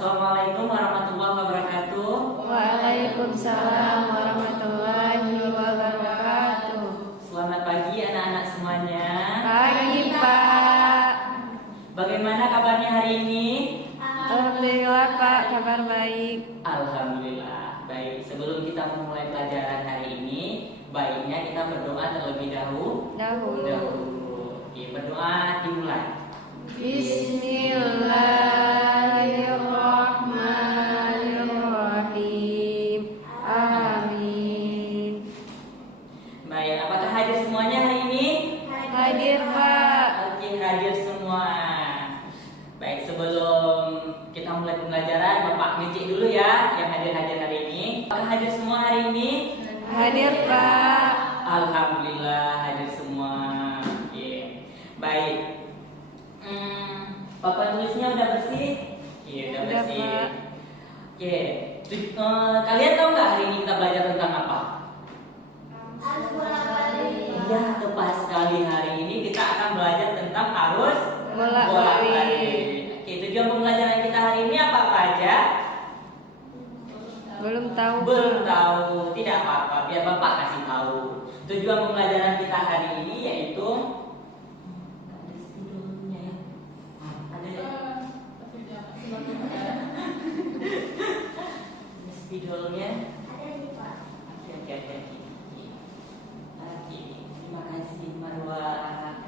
Assalamualaikum warahmatullahi wabarakatuh. Waalaikumsalam warahmatullahi wabarakatuh. Selamat pagi anak-anak semuanya. Pagi Pak. Bagaimana kabarnya hari ini? Alhamdulillah Pak, kabar baik. Alhamdulillah baik. Sebelum kita memulai pelajaran hari ini, baiknya kita berdoa terlebih dahulu. Oke, berdoa dimulai. Bismillahirrahmanirrahim. Amin. Baik, apakah hadir semuanya hari ini? Hadir Pak. Oke, hadir semua. Baik, sebelum kita mulai pembelajaran, Bapak ngecek dulu ya yang hadir-hadir hari ini. Apakah hadir semua hari ini? Hadir Pak. Alhamdulillah hadir semua. Oke. Baik. Papan tulisnya udah bersih? Iya, udah Udah, bersih. Pak. Oke. Kalian tahu nggak hari ini kita belajar tentang apa? Iya, tepat sekali. Hari ini kita akan belajar tentang arus Bolak-balik. Oke, tujuan pembelajaran kita hari ini apa aja? Belum tahu. Belum tahu, tidak apa-apa, biar Bapak kasih tahu. Tujuan pembelajaran kita hari ini yaitu spidolnya. Oke. Terima kasih Marwah.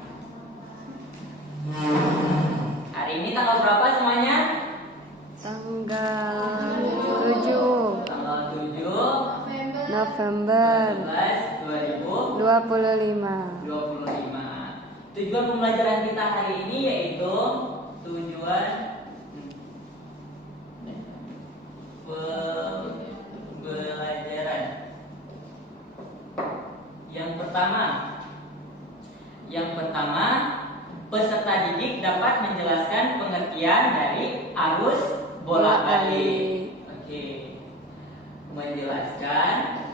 Hari ini tanggal berapa semuanya? Tanggal 7 Tanggal 7 November 11 2025. 25. Tujuan pembelajaran kita hari ini yaitu tujuan pembelajaran. Yang pertama, peserta didik dapat menjelaskan pengertian dari arus bolak-balik. Oke. Menjelaskan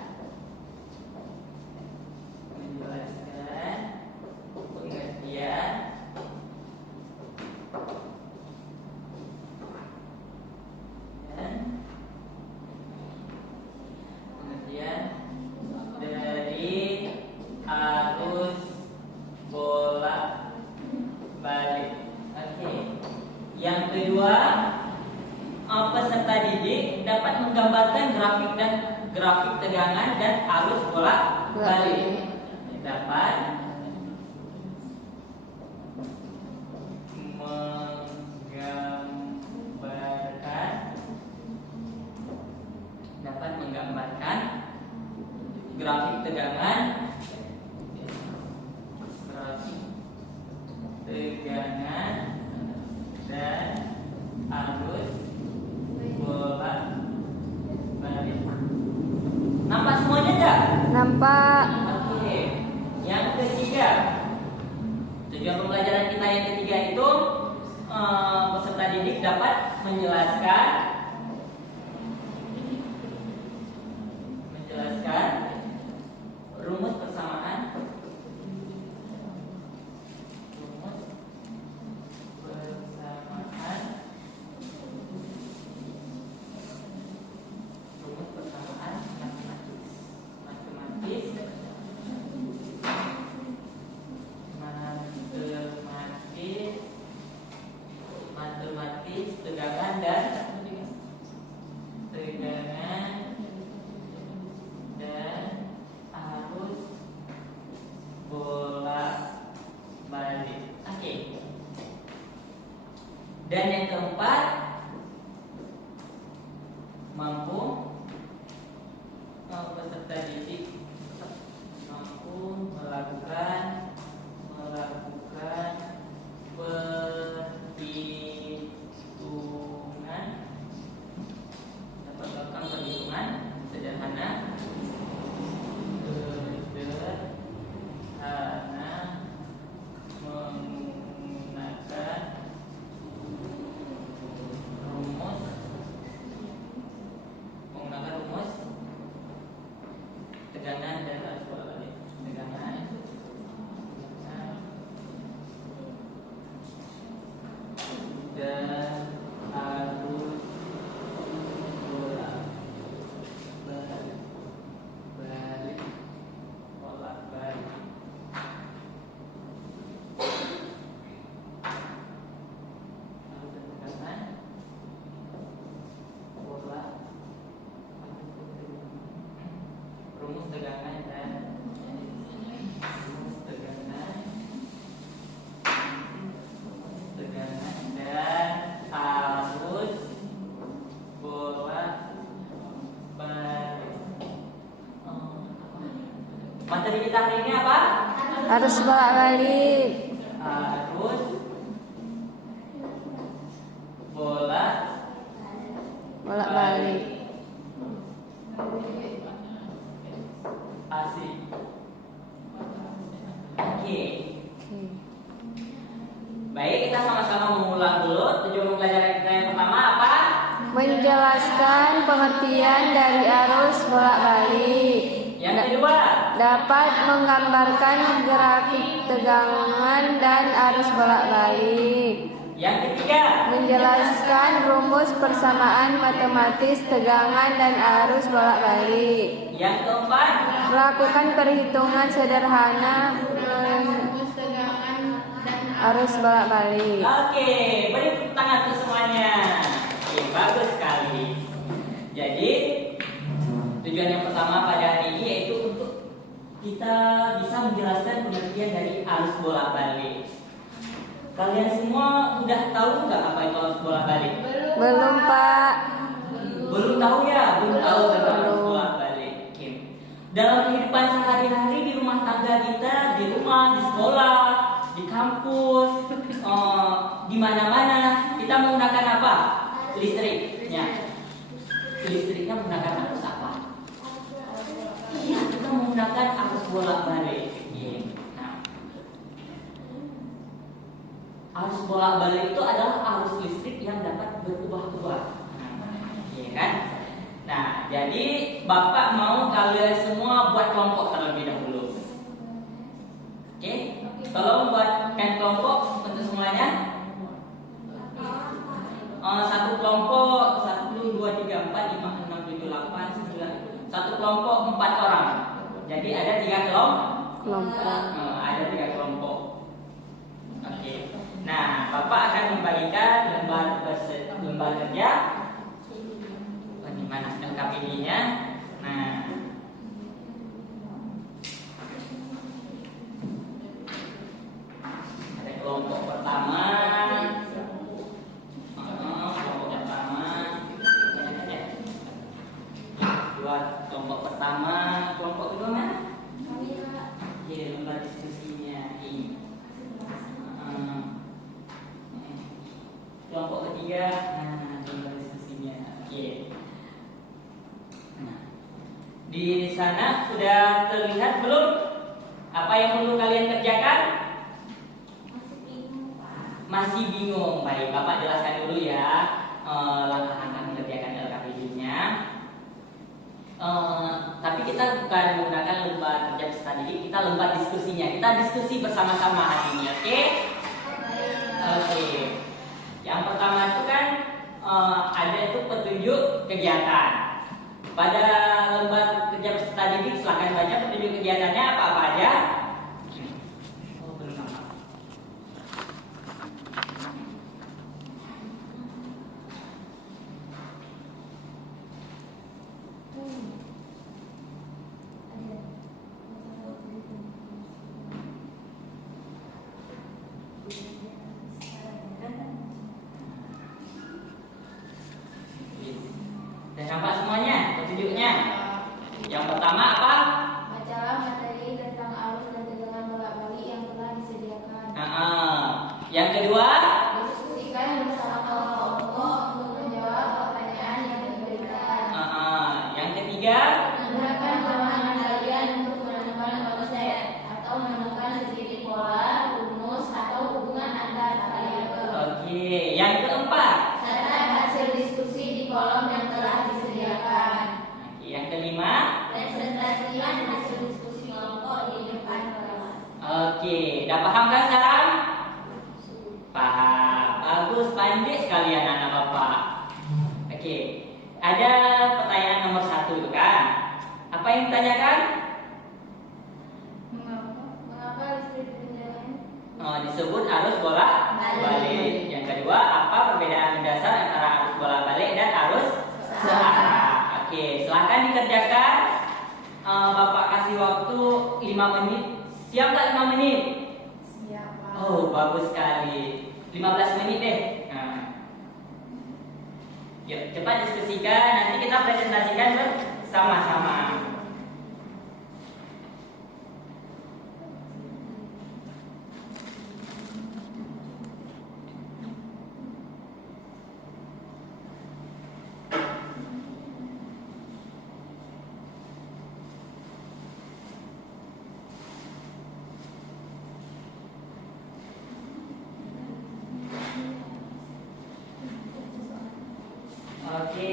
pengertian dari arus bolak-balik. Oke. Yang kedua, peserta didik dapat menggambarkan grafik tegangan dan arus bolak-balik. Dapat menggambarkan grafik tegangan dan arus bolak-balik. Nampak semuanya enggak? Nampak. Oke. Yang ketiga, tujuan pembelajaran kita yang ketiga itu peserta didik dapat menjelaskan rumus persamaan matematis tegangan dan Materi kita hari ini apa? Arus bolak-balik. Arus bolak Bolak-balik. asik. Oke. Baik, kita sama-sama mengulang dulu. Tujuan pembelajaran kita yang pertama apa? Menjelaskan pengertian dari arus bolak-balik. Yang kedua, Dapat menggambarkan grafik tegangan dan arus bolak-balik. yang ketiga, Menjelaskan rumus persamaan matematis tegangan dan arus bolak-balik. yang keempat, Melakukan perhitungan sederhana arus bolak-balik. oke, beri tepuk tangan untuk semuanya. Oke, bagus sekali. Jadi, tujuan yang pertama pada hari ini yaitu untuk kita bisa menjelaskan pengertian dari arus bolak-balik. Kalian semua udah tahu nggak apa itu arus bolak-balik? Belum, Pak. Belum tahu ya? Belum tahu tentang arus Belum. bolak-balik. Oke. Dalam kehidupan sehari-hari di rumah tangga kita, di rumah, di sekolah, di kampus, di mana-mana kita menggunakan apa? Listriknya. Listriknya menggunakan arus apa? Iya, kita menggunakan arus bolak-balik. Nah, arus bolak-balik itu adalah arus listrik yang dapat berubah-ubah. Iya kan? Nah, jadi Bapak mau kalian semua buat kelompok terlebih dahulu. Oke? Tolong buatkan kelompok untuk semuanya. Satu kelompok 1, 2, 3, 4, 5, 6, 7, 8, 9. Satu kelompok 4 orang. Jadi ada 3 Kelompok. ada 3 kelompok. Oke. Nah, Bapak akan membagikan lembar kerja. Di mana LKPD-nya? Nah, ada kelompok pertama. Kelompok pertama. Buat kelompok pertama, kelompok kedua mana? Oke, lembar diskusinya ini. Kelompok ketiga, nah, lembar diskusinya. Oke. Nah, di sana sudah terlihat belum apa yang perlu kalian kerjakan? Masih bingung. Baik, Bapak jelaskan dulu ya langkah-langkah mengerjakan LKPD-nya. Tapi kita bukan menggunakan lembar kerja peserta didik, kita lembar diskusinya. Kita diskusi bersama-sama hari ini, oke? Oke. Yang pertama itu kan ada itu petunjuk kegiatan. Pada lembar kerja peserta didik silahkan baca petunjuk kegiatannya apa aja. Oh, belum nampak. Sudah nampak semuanya petunjuknya. Yang pertama apa? Bacalah materi tentang arus dan tegangan bolak-balik yang telah disediakan. Yang kedua, Diskusikan bersama kelompok untuk menjawab pertanyaan yang diberikan. yang ketiga, Gunakan kelemahan kalian untuk menemukan konsep atau menemukan sedikit pola, rumus, atau hubungan antar variabel. oke. Yang keempat, Catat hasil diskusi di kolom yang telah disediakan. yang kelima, Presentasikan hasil diskusi kelompok di depan kelas. oke. Udah paham kan sekarang? Paham. Bagus, pandai sekali anak-anak Bapak. Oke. Ada pertanyaan nomor 1 itu kan? Apa yang ditanyakan? Mengapa listrik berjalan? Disebut arus bolak-balik. Yang kedua, apa perbedaan mendasar antara arus bolak-balik dan arus searah? Oke, silahkan dikerjakan. Bapak kasih waktu 5 menit. Siap tak 5 menit? Siap, Pak. Oh, bagus sekali. 15 menit deh. Nah. Yuk, cepat diskusikan. Nanti kita presentasikan bersama-sama. Oke.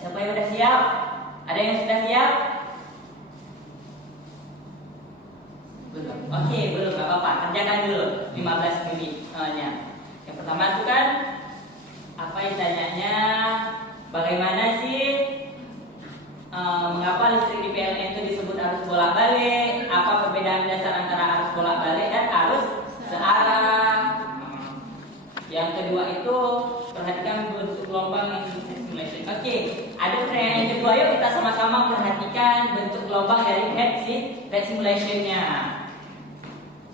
Siapa yang udah siap? Ada yang sudah siap? Belum. Oke, belum, gak apa-apa. Kerjakan dulu 15 menitnya. Yang pertama itu kan apa yang tanyanya? Bagaimana sih mengapa listrik di PLN itu disebut arus bolak-balik? Apa perbedaan dasar antara arus bolak-balik dan arus searah? Yang kedua itu perhatikan bentuk gelombang in simulation. Oke, ada pertanyaan yang kedua, yuk kita sama-sama perhatikan bentuk gelombang dari head simulation-nya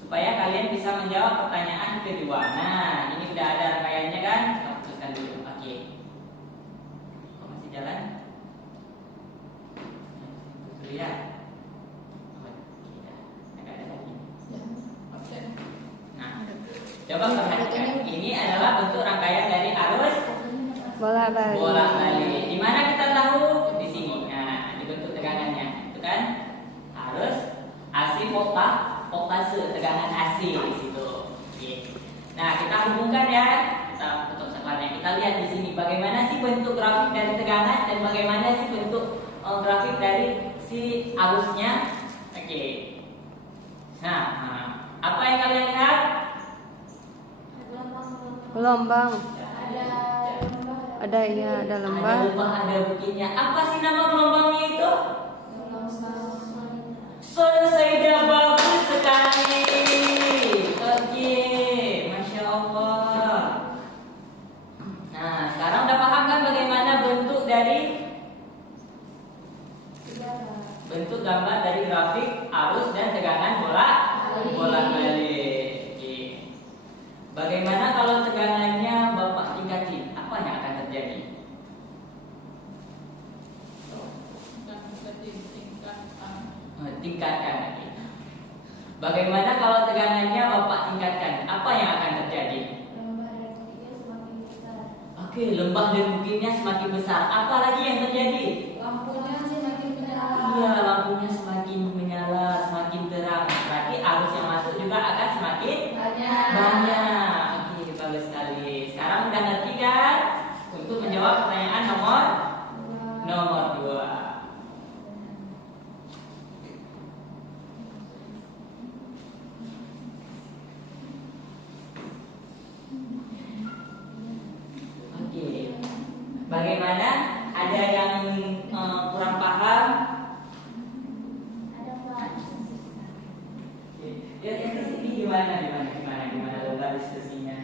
supaya kalian bisa menjawab pertanyaan kedua. Nah, ini udah ada rangkaiannya kan? Kita putuskan dulu. Oke. Kok masih jalan? Tutup ya. Agak ada lagi. Nah, coba perhatikan. Ini adalah bentuk rangkaian dari arus Bolak-balik. bolak-balik. Di mana kita tahu? Di sini. Nah, di bentuk tegangannya, itu kan arus AC voltase tegangan AC di situ. Oke. Nah, kita hubungkan ya. Kita untuk sekelanya. Kita lihat di sini bagaimana sih bentuk grafik dari tegangan dan bagaimana sih bentuk grafik dari si arusnya. Oke. Nah, apa yang kalian lihat? Gelombang. Ada Ada Ada lembah. lembah, ada bukitnya. Apa sih nama gelombangnya itu? Sudah bagus sekali. Oke, masya Allah. Nah, sekarang udah paham kan bagaimana bentuk gambar dari grafik arus dan tegangan bolak-balik. Oke. Bagaimana kalau tegangannya Bapak tingkatin? Apa yang akan terjadi? Tingkatkan lagi. Bagaimana kalau tegangannya Bapak tingkatkan? Apa yang akan terjadi? Oke, lembah dan bukitnya semakin besar. Apa lagi yang terjadi? Lampunya semakin menyala. Iya, lampunya semakin menyala, semakin terang. Berarti arus yang masuk juga akan semakin banyak. Oke, bagus sekali. Sekarang udah ngerti kan? Untuk menjawab pertanyaan nomor 2. Oke. Bagaimana? Ada yang kurang paham? Ada Pak. Ya, ini gimana lomba diskusinya?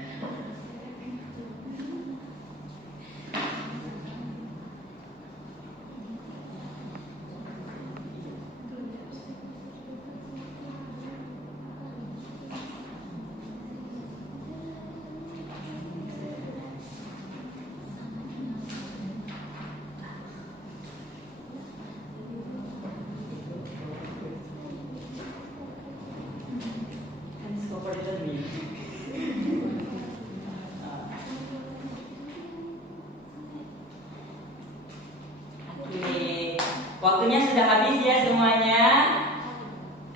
Oke, waktunya sudah habis ya semuanya.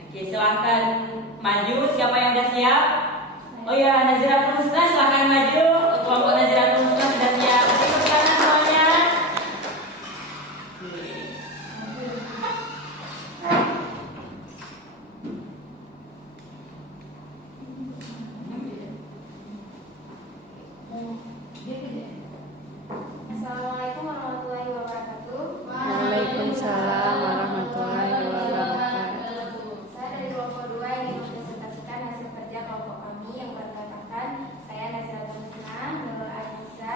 Oke, silahkan maju. Siapa yang sudah siap? Oh ya, Naziratul Husna silahkan maju. Kelompok Naziratul Husna sudah siap. Oke, tepuk tangan semuanya. Assalamualaikum warahmatullahi wabarakatuh. Waalaikumsalam warahmatullahi wabarakatuh. Saya dari kelompok 2 yang mempresentasikan hasil kerja kelompok kami yang berkatakan saya Naziratul Husna, Nurul Anissa,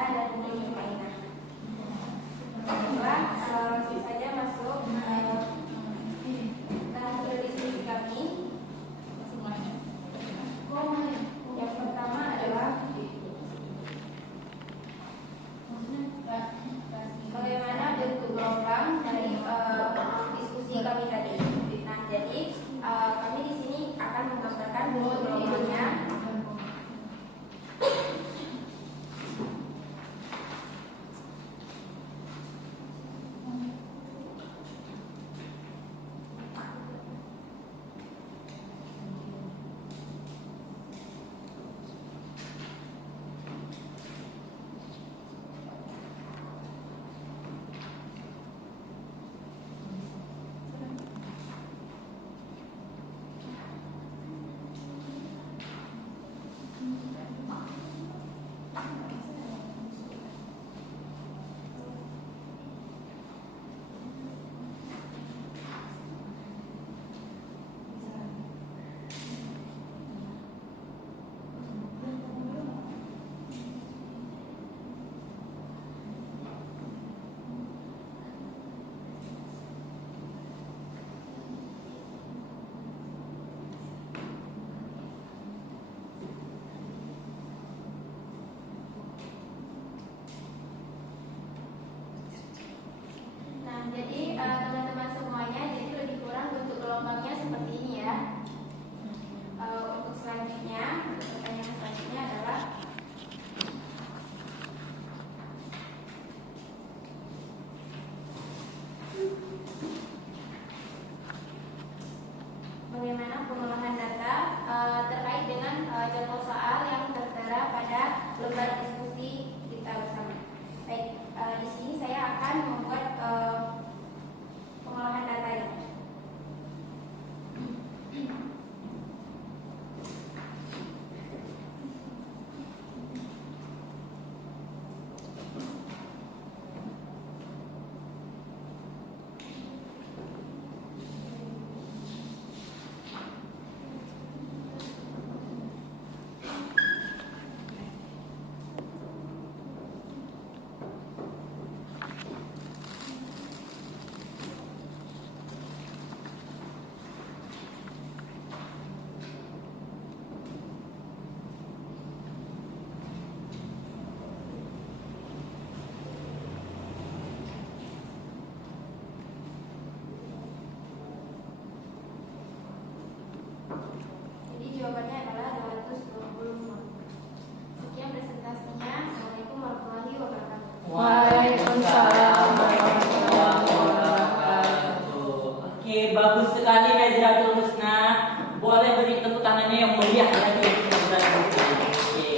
lagi untuk naziratul husna. Oke,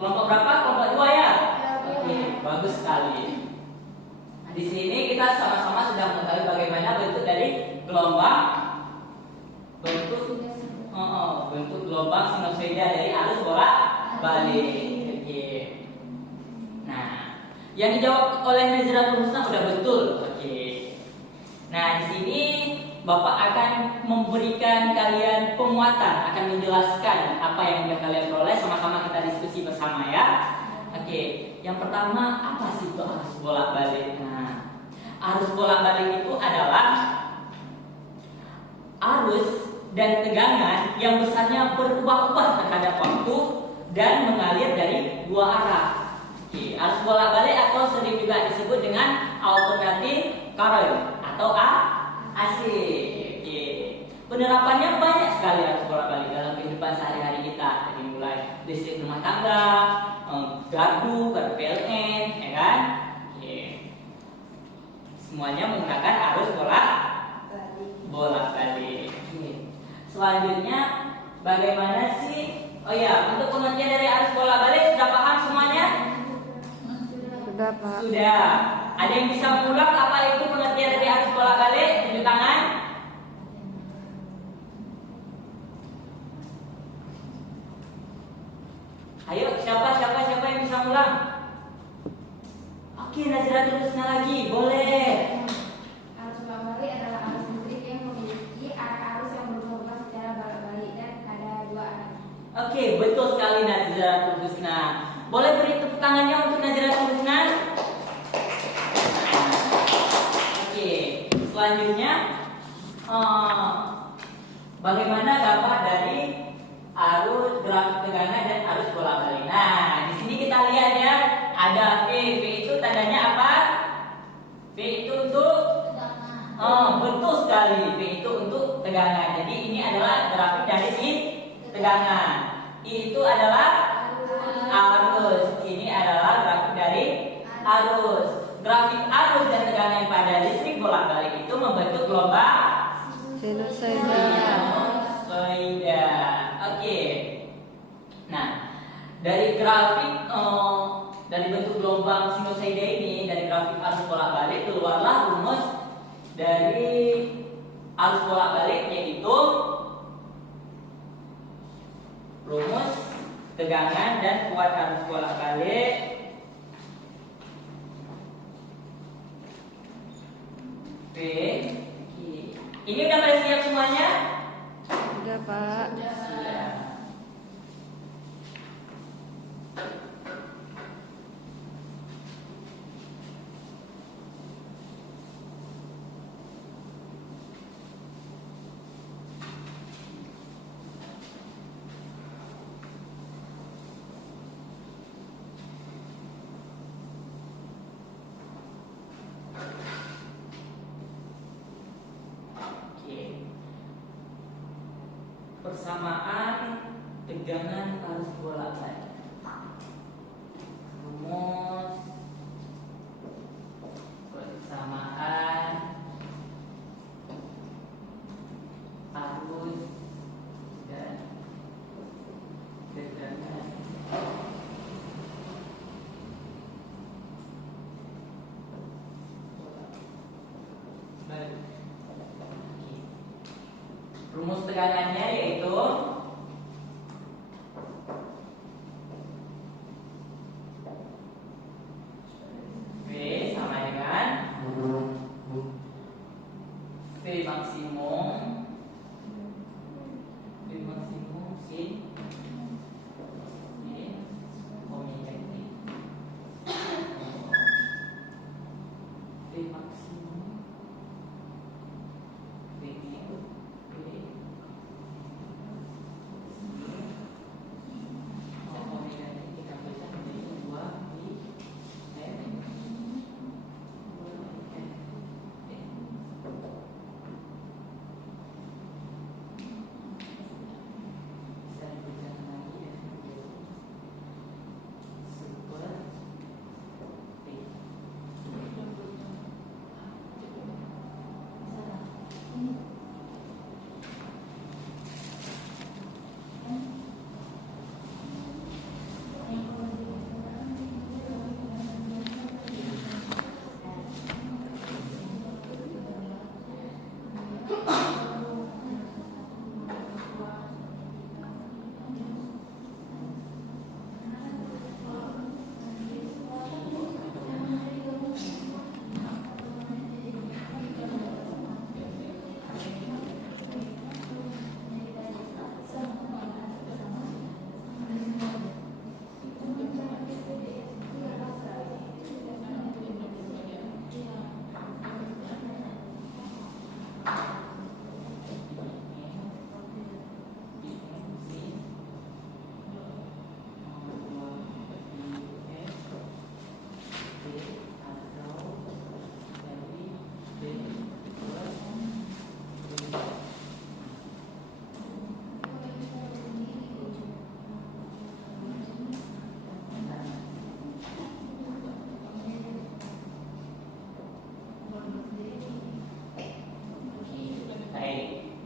kelompok berapa? Kelompok 2 ya. Oke, bagus sekali. Nah, di sini kita sama-sama sudah mengetahui bagaimana bentuk dari gelombang bentuk gelombang sinusoida dari arus bolak-balik. Oke. Nah, yang dijawab oleh naziratul husna sudah betul. Oke. Nah, di sini Bapak akan memberikan kalian penguatan, akan menjelaskan apa yang sudah kalian peroleh, sama-sama kita diskusi bersama ya. Oke, yang pertama apa sih itu arus bolak-balik? Nah, arus bolak-balik itu adalah arus dan tegangan yang besarnya berubah-ubah terhadap waktu dan mengalir dari dua arah. Oke, arus bolak-balik atau sering juga disebut dengan alternating current atau AC. Oke. Penerapannya banyak sekali arus bolak-balik dalam kehidupan sehari-hari kita. Dari mulai listrik rumah tangga, gardu, PLN, ya kan? Oke. Semuanya menggunakan arus bolak-balik. Oke. Selanjutnya bagaimana sih? Oh ya, untuk pengertian dari arus bolak-balik sudah paham semuanya? Sudah, Pak. Sudah. Ada yang bisa mengulang apa itu pengertian dari arus bolak-balik? Tunjuk tangan. Ayo, siapa yang bisa mengulang? Oke, naziratul husna lagi, boleh. Arus bolak-balik adalah arus listrik yang memiliki arah arus yang berubah secara bolak-balik dan ada dua arah. Oke, betul sekali naziratul husna. Boleh beri tepuk tangannya untuk naziratul husna? Oke, selanjutnya bagaimana dampak dari arus grafik tegangan dan arus bolak-balik. Nah, di sini kita lihat ya, ada V. V itu tandanya apa? V itu untuk betul sekali. V itu untuk tegangan. Jadi ini adalah grafik dari si tegangan. I itu adalah arus. Ini adalah grafik dari arus. Grafik arus dan tegangan pada listrik bolak-balik itu membentuk gelombang Sinusoida. sinusoida. Oke. Nah, dari grafik dari bentuk gelombang sinusoida ini, dari grafik arus bolak-balik keluarlah rumus dari arus bolak-balik, yaitu rumus tegangan dan kuat arus bolak-balik P. Ini udah pada siap semuanya? Sudah, Pak. Sudah. Persamaan tegangan arus bolak-balik. Rumus persamaan arus dan tegangan bolak-balik. Rumus tegangannya yaitu V sama dengan V maksimum sin omega T. V maksimum V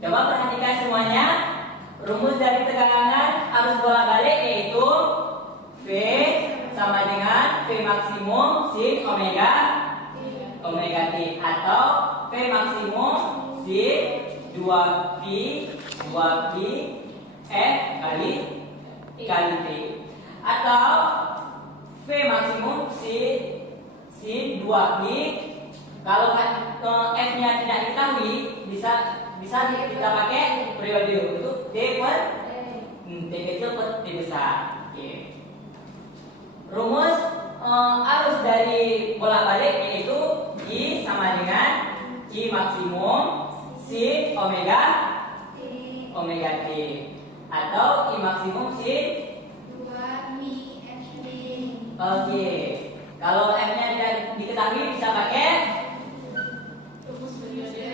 Coba perhatikan semuanya. Rumus dari tegangan arus bola balik yaitu V sama dengan V maksimum sin omega T, atau V maksimum sin 2V F kali T, atau V maksimum sin 2V. Kalau F-nya tidak diketahui, bisa kita pakai periode itu T kecil per T besar. Oke. Rumus arus dari bola balik yaitu I sama dengan I maksimum sin omega T, atau I maksimum sin 2V FT. Oke. Kalau F-nya tidak diketahui bisa pakai Rumus periode.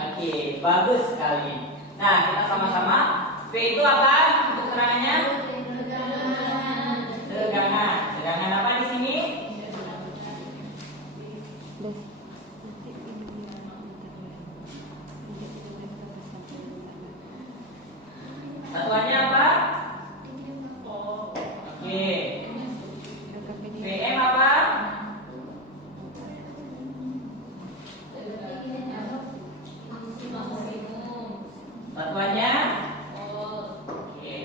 Oke, bagus sekali. Nah, kita sama-sama. V itu apa untuk keterangannya? Tegangan. Tegangan apa di sini? Des. Satuannya apa? Oke. VM apa? Satuannya? Oke.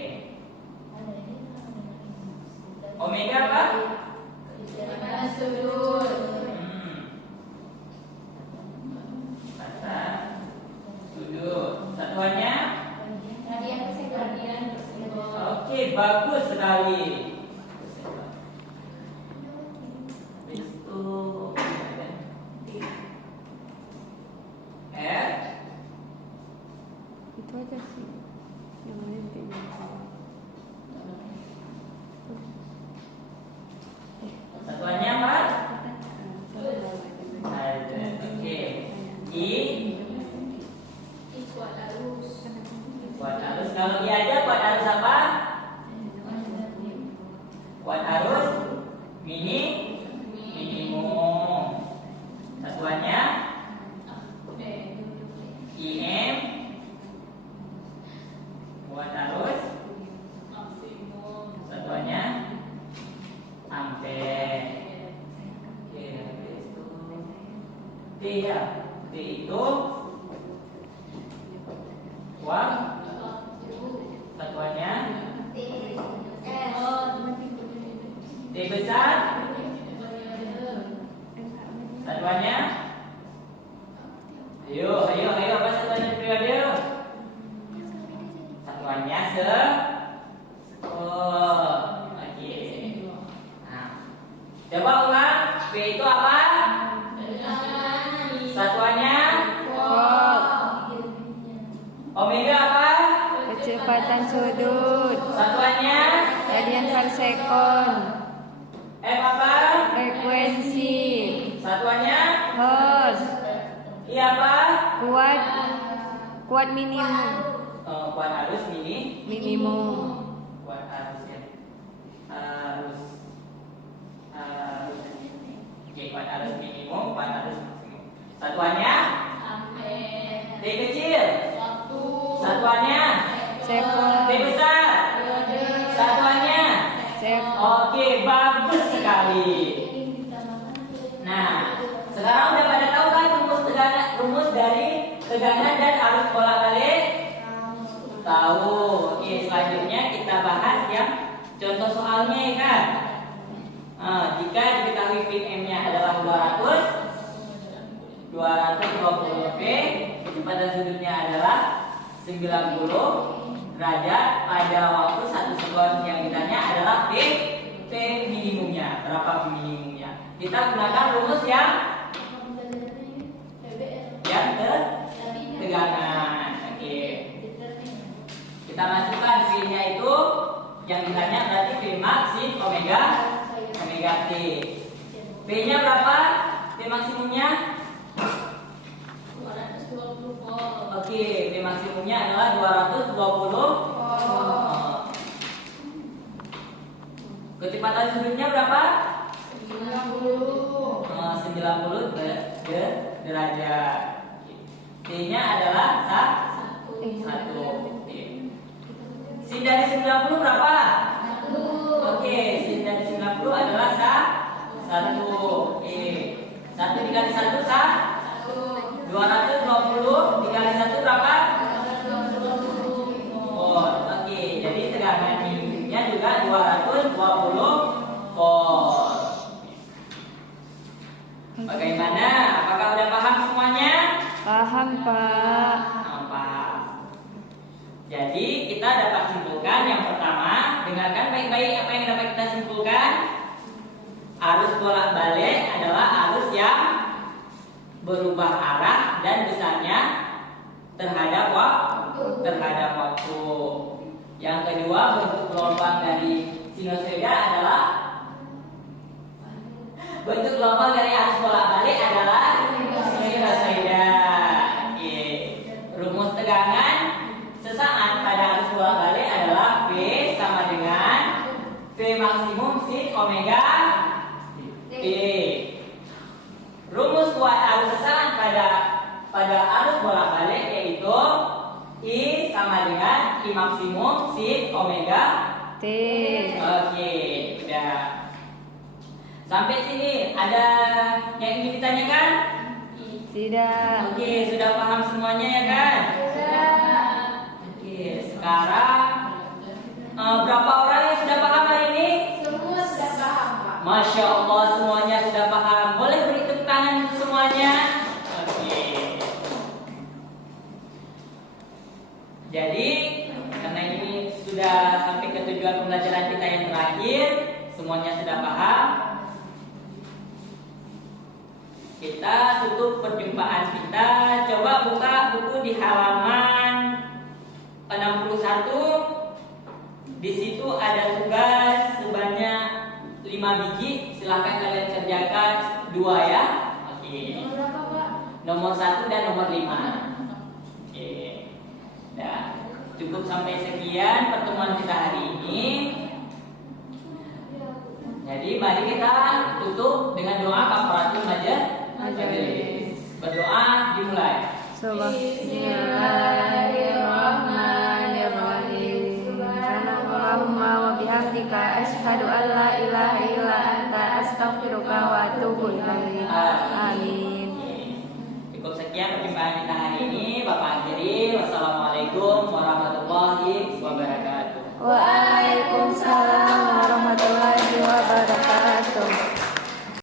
Omega apa? Sudut. Kata sudut. Satuannya? Radian tersebut. Oke, bagus sekali. Itu R. Itu aja sih. Yang lain kayaknya. Satuannya apa? Oke. I. Kuat arus. Kalau I aja kuat arus apa? Kuat arus minimum. Satuannya IM. Kuat arus satuannya ampere. Oke, itu T ya. T itu kuat. Satuannya T besar. Satuannya ayo apa satuannya periode? Satuannya oke. Nah, coba ulang. V itu apa? Satuannya omega apa? Kecepatan sudut. Satuannya Radian per sekon. F apa? Frekuensi. Satuannya Hertz. I apa? Kuat minimum. Kuat arus Minimum. kuat arus ya. Oke, kuat arus minimum, kuat arus maksimum. Satuannya T kecil. Satuannya Sekon. T besar. Satuannya Sekon. oke, bagus sekali. Nah, sekarang udah pada tahu kan rumus dari tegangan dan arus bola balik? Tahu. Oke, selanjutnya kita bahas yang contoh soalnya ya kan. Jika diketahui Vm-nya adalah 220 V, kecepatan sudutnya adalah 90 derajat pada waktu 1 sekon. Yang ditanya adalah V minimumnya. Berapa V minimumnya? Kita gunakan rumus yang tegangan. Oke. Kita masukkan V-nya itu yang ditanya berarti V max sin omega T. V-nya berapa? V maksimumnya? 220 volt. Oke, V maksimumnya adalah 220 volt. Kecepatan sudutnya berapa? 90. 90 derajat. T-nya adalah satu. Oke. Sin dari 90 berapa? Oke, sin dari 90 adalah satu. Oke. 1 dikali 1 220 dikali 1 berapa? Volt. Oke, jadi tegangan minimumnya juga 220 volt. Bagaimana? Apakah udah paham semuanya? Paham, Pak. Paham. Jadi kita dapat simpulkan yang pertama, dengarkan baik-baik apa yang dapat kita simpulkan. Arus bolak-balik adalah arus yang berubah arah dan besarnya terhadap waktu. Yang kedua, bentuk gelombang dari sinusoida adalah arus bolak-balik adalah sinusoida. Oke. Rumus tegangan sesaat pada arus bolak-balik adalah V sama dengan V maksimum sin omega T. Rumus kuat arus sesaat pada arus bolak-balik yaitu I sama dengan I maksimum sin omega T. Oke, udah. Sampai sini ada yang ingin ditanyakan? Tidak. Oke, sudah paham semuanya ya kan? Oke, sekarang berapa orang yang sudah paham hari ini? Semua sudah paham, Pak. Masya Allah, semuanya sudah paham. Boleh beri tepuk tangan untuk semuanya? Oke. Jadi, karena ini sudah sampai ke tujuan pembelajaran kita yang terakhir, semuanya sudah paham. Kita tutup perjumpaan kita. Coba buka buku di halaman 61. Di situ ada tugas sebanyak 5 biji. Silahkan kalian kerjakan 2 ya. Oke. Berapa, Pak? Nomor 1 dan nomor 5. Oke. Nah, cukup sampai sekian pertemuan kita hari ini. Jadi mari kita tutup dengan doa kafaratul majelis. Berdoa dimulai. Bismillahirrahmanirrahim. Subhanallahumma wa bihamdika asyhadu an la ilaha illa anta astaghfiruka wa atubu ilaik. Amin. Cukup sekian perjumpaan kita